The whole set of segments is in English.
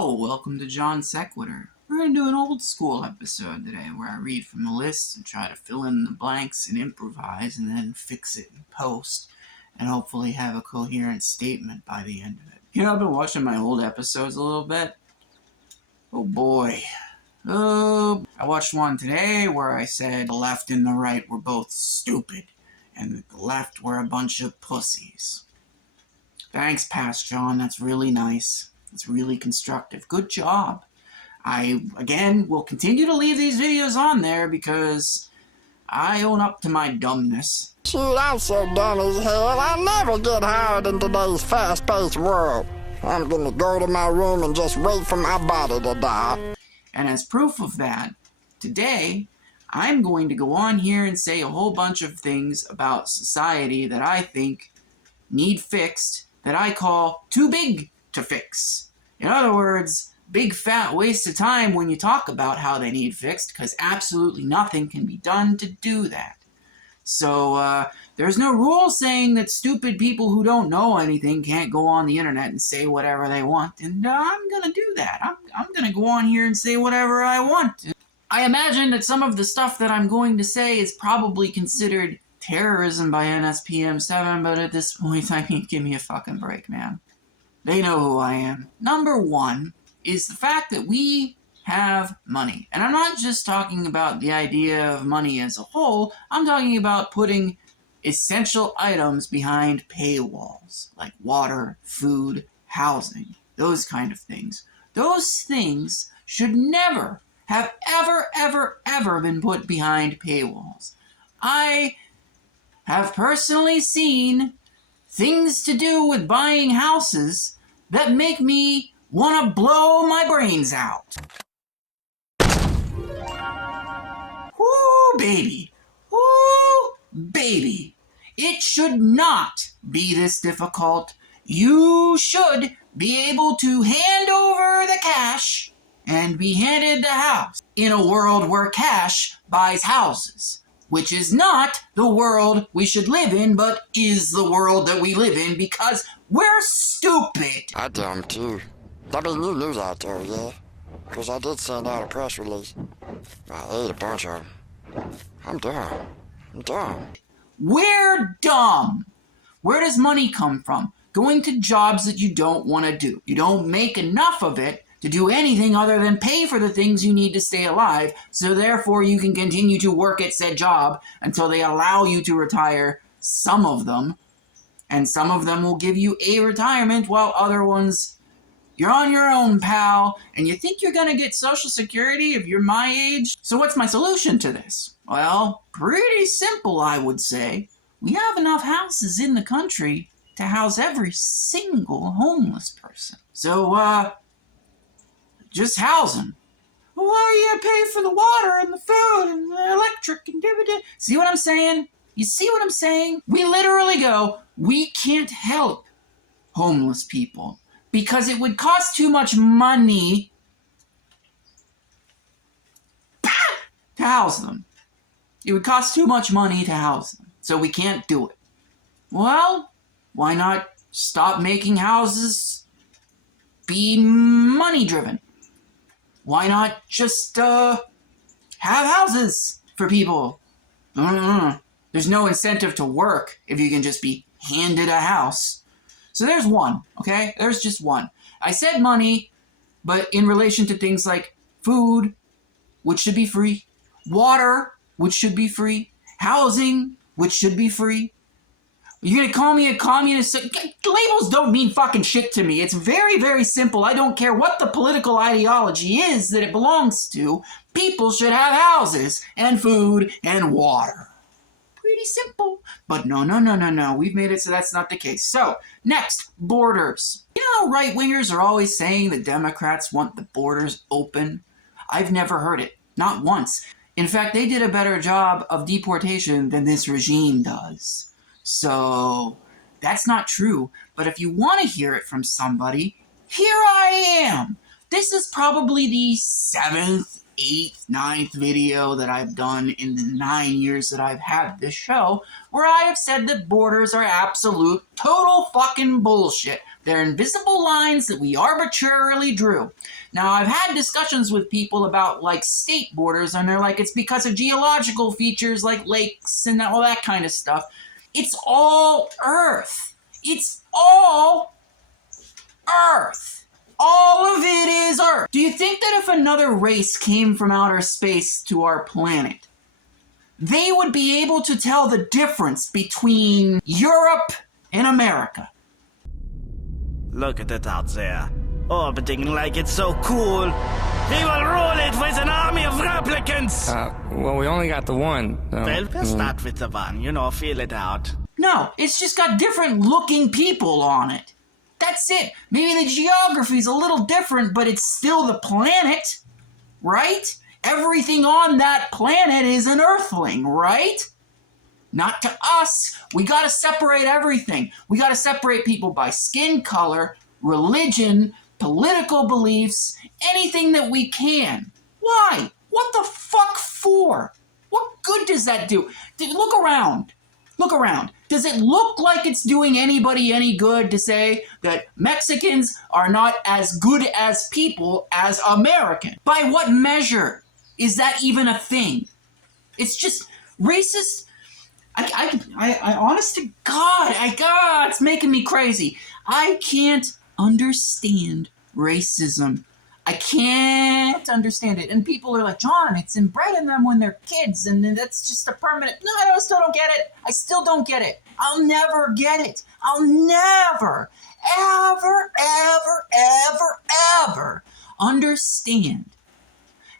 Hello, welcome to Johnsequitur. We're going to do an old school episode today where I read from a list and try to fill in the blanks and improvise and then fix it in post and hopefully have a coherent statement by the end of it. You know, I've been watching my old episodes a little bit. Oh boy. I watched one today where I said the left and the right were both stupid and that the left were a bunch of pussies. Thanks, Past John. That's really nice. It's really constructive. Good job. I, again, will continue to leave these videos on there because I own up to my dumbness. Shoot, I'm so dumb as hell. I'll never get hired in today's fast-paced world. I'm gonna go to my room and just wait for my body to die. And as proof of that, today, I'm going to go on here and say a whole bunch of things about society that I think need fixed, that I call too big to fix. In other words, big fat waste of time when you talk about how they need fixed, because absolutely nothing can be done to do that. So, there's no rule saying that stupid people who don't know anything can't go on the internet and say whatever they want, and I'm gonna do that. I'm gonna go on here and say whatever I want. I imagine that some of the stuff that I'm going to say is probably considered terrorism by NSPM 7, but at this point, I mean, give me a fucking break, man. They know who I am. Number one is the fact that we have money. And I'm not just talking about the idea of money as a whole. I'm talking about putting essential items behind paywalls, like water, food, housing, those kind of things. Those things should never have ever been put behind paywalls. I have personally seen things to do with buying houses that make me want to blow my brains out. Woo, baby. Woo, baby. It should not be this difficult. You should be able to hand over the cash and be handed the house in a world where cash buys houses, which is not the world we should live in, but is the world that we live in because we're stupid. I dumb too. I mean, you knew that though, yeah? Because I did send out a press release. I ate a bunch of them. I'm dumb. We're dumb. Where does money come from? Going to jobs that you don't want to do. You don't make enough of it to do anything other than pay for the things you need to stay alive, so therefore you can continue to work at said job until they allow you to retire, some of them, and some of them will give you a retirement while other ones, you're on your own, pal, and you think you're gonna get Social Security if you're my age? So what's my solution to this? Well, pretty simple, I would say. We have enough houses in the country to house every single homeless person. So, just house them. Well, how are you going to pay for the water and the food and the electric and da-da-da? See what I'm saying? You see what I'm saying? We literally go, we can't help homeless people because it would cost too much money to house them. It would cost too much money to house them, so we can't do it. Well, why not stop making houses be money-driven? Why not just, have houses for people? There's no incentive to work if you can just be handed a house. So there's one, okay? There's just one. I said money, but in relation to things like food, which should be free, water, which should be free, housing, which should be free. You're gonna call me a communist? Labels don't mean fucking shit to me. It's very, very simple. I don't care what the political ideology is that it belongs to. People should have houses and food and water. Pretty simple. But no. We've made it so that's not the case. So, next, borders. You know, right-wingers are always saying the Democrats want the borders open. I've never heard it. Not once. In fact, they did a better job of deportation than this regime does. So, that's not true, but if you want to hear it from somebody, here I am. This is probably the 7th, 8th, 9th video that I've done in the 9 years that I've had this show, where I have said that borders are absolute, total fucking bullshit. They're invisible lines that we arbitrarily drew. Now, I've had discussions with people about, like, state borders, and they're like, it's because of geological features like lakes and all that kind of stuff. It's all Earth. It's all Earth. All of it is Earth. Do you think that if another race came from outer space to our planet, they would be able to tell the difference between Europe and America? Look at it out there, orbiting like it's so cool. We will rule it with an army of replicants! Well, we only got the one. Well, we'll start with the one, feel it out. No, it's just got different looking people on it. That's it. Maybe the geography's a little different, but it's still the planet, right? Everything on that planet is an Earthling, right? Not to us. We gotta separate everything. We gotta separate people by skin color, religion, political beliefs, anything that we can. Why? What the fuck for? What good does that do? Look around. Look around. Does it look like it's doing anybody any good to say that Mexicans are not as good as people as Americans? By what measure is that even a thing? It's just racist. I honest to God, it's making me crazy. I can't understand racism. I can't understand it. And people are like, John, it's inbred in them when they're kids, and that's just a permanent. No, I still don't get it. I still don't get it. I'll never get it. I'll never, ever understand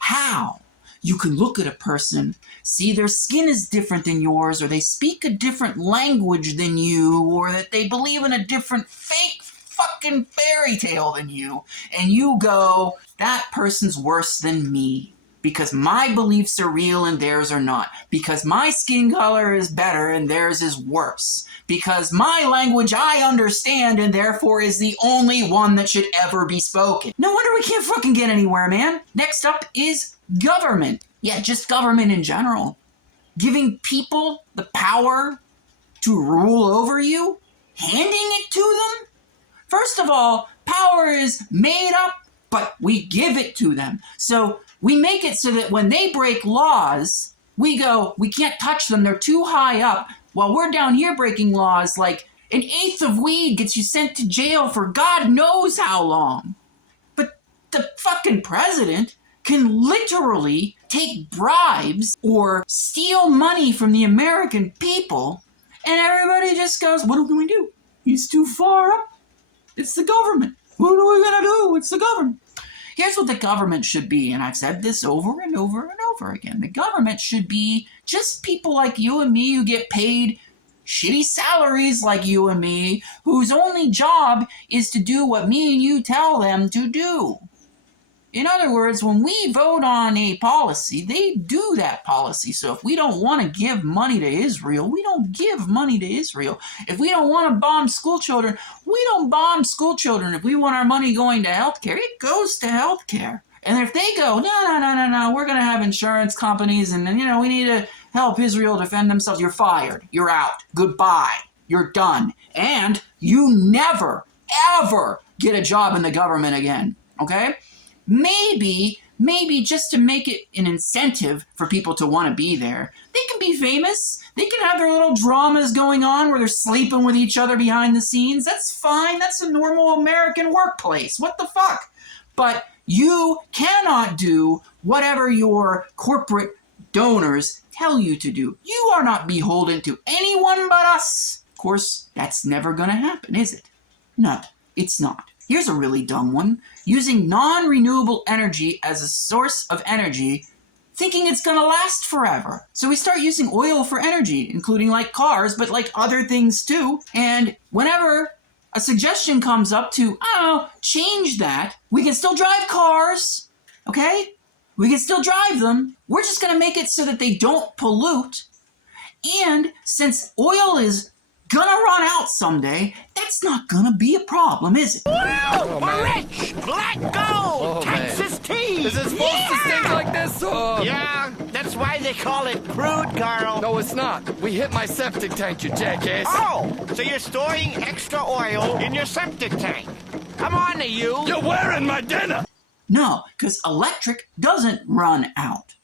how you can look at a person, see their skin is different than yours, or they speak a different language than you, or that they believe in a different fake fucking fairy tale than you, and you go, that person's worse than me because my beliefs are real and theirs are not, because my skin color is better and theirs is worse, because my language I understand and therefore is the only one that should ever be spoken. No wonder we can't fucking get anywhere, man. Next up is government. Yeah, just government in general. Giving people the power to rule over you, handing it to them. First of all, power is made up, but we give it to them. So we make it so that when they break laws, we go, we can't touch them, they're too high up, while we're down here breaking laws like an eighth of weed gets you sent to jail for God knows how long. But the fucking president can literally take bribes or steal money from the American people, and everybody just goes, what can we do? He's too far up. It's the government. What are we going to do? It's the government. Here's what the government should be, and I've said this over and over and over again. The government should be just people like you and me who get paid shitty salaries like you and me, whose only job is to do what me and you tell them to do. In other words, when we vote on a policy, they do that policy. So if we don't want to give money to Israel, we don't give money to Israel. If we don't want to bomb school children, we don't bomb school children. If we want our money going to healthcare, it goes to healthcare. And if they go, no, we're going to have insurance companies and, we need to help Israel defend themselves, you're fired. You're out. Goodbye. You're done. And you never, ever get a job in the government again. Okay? Maybe just to make it an incentive for people to want to be there, they can be famous. They can have their little dramas going on where they're sleeping with each other behind the scenes. That's fine. That's a normal American workplace. What the fuck? But you cannot do whatever your corporate donors tell you to do. You are not beholden to anyone but us. Of course, that's never going to happen, is it? No, it's not. Here's a really dumb one. Using non-renewable energy as a source of energy, thinking it's going to last forever. So we start using oil for energy, including like cars, but like other things too. And whenever a suggestion comes up to, change that, we can still drive cars, okay? We can still drive them. We're just going to make it so that they don't pollute. And since oil is gonna run out someday, that's not gonna be a problem, is it? Wow! Rich! Black gold! Texas tea! Is it supposed to stink like this? Yeah, that's why they call it crude, Carl. No, it's not. We hit my septic tank, you jackass. Oh, so you're storing extra oil in your septic tank. Come on, you. You're wearing my dinner. No, because electric doesn't run out.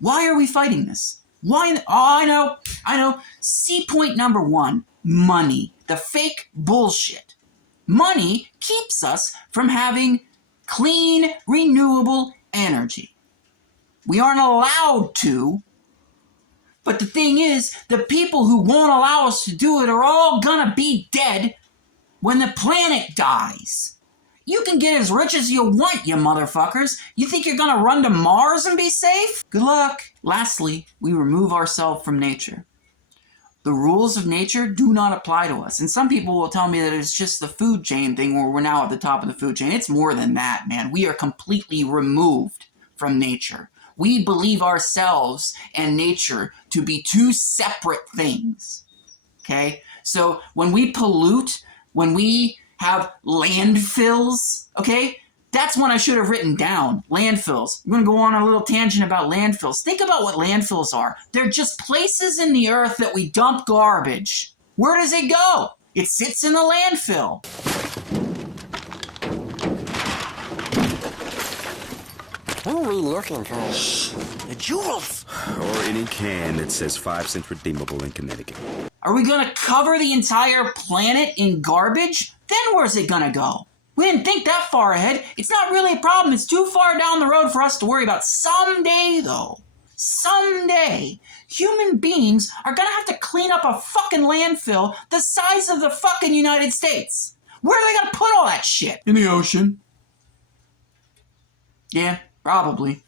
Why are we fighting this? Why? Oh, I know. See point number one, money. The fake bullshit. Money keeps us from having clean, renewable energy. We aren't allowed to. But the thing is, the people who won't allow us to do it are all gonna be dead when the planet dies. You can get as rich as you want, you motherfuckers. You think you're gonna run to Mars and be safe? Good luck. Lastly, we remove ourselves from nature. The rules of nature do not apply to us. And some people will tell me that it's just the food chain thing where we're now at the top of the food chain. It's more than that, man. We are completely removed from nature. We believe ourselves and nature to be two separate things. Okay? So when we pollute, when we have landfills, okay? That's one I should have written down. Landfills. I'm going to go on a little tangent about landfills. Think about what landfills are. They're just places in the earth that we dump garbage. Where does it go? It sits in the landfill. Who are we looking for? The jewels. Or any can that says 5 cents redeemable in Connecticut. Are we going to cover the entire planet in garbage? Then where's it going to go? We didn't think that far ahead. It's not really a problem. It's too far down the road for us to worry about. Someday, though, someday, human beings are going to have to clean up a fucking landfill the size of the fucking United States. Where are they going to put all that shit? In the ocean. Yeah, probably.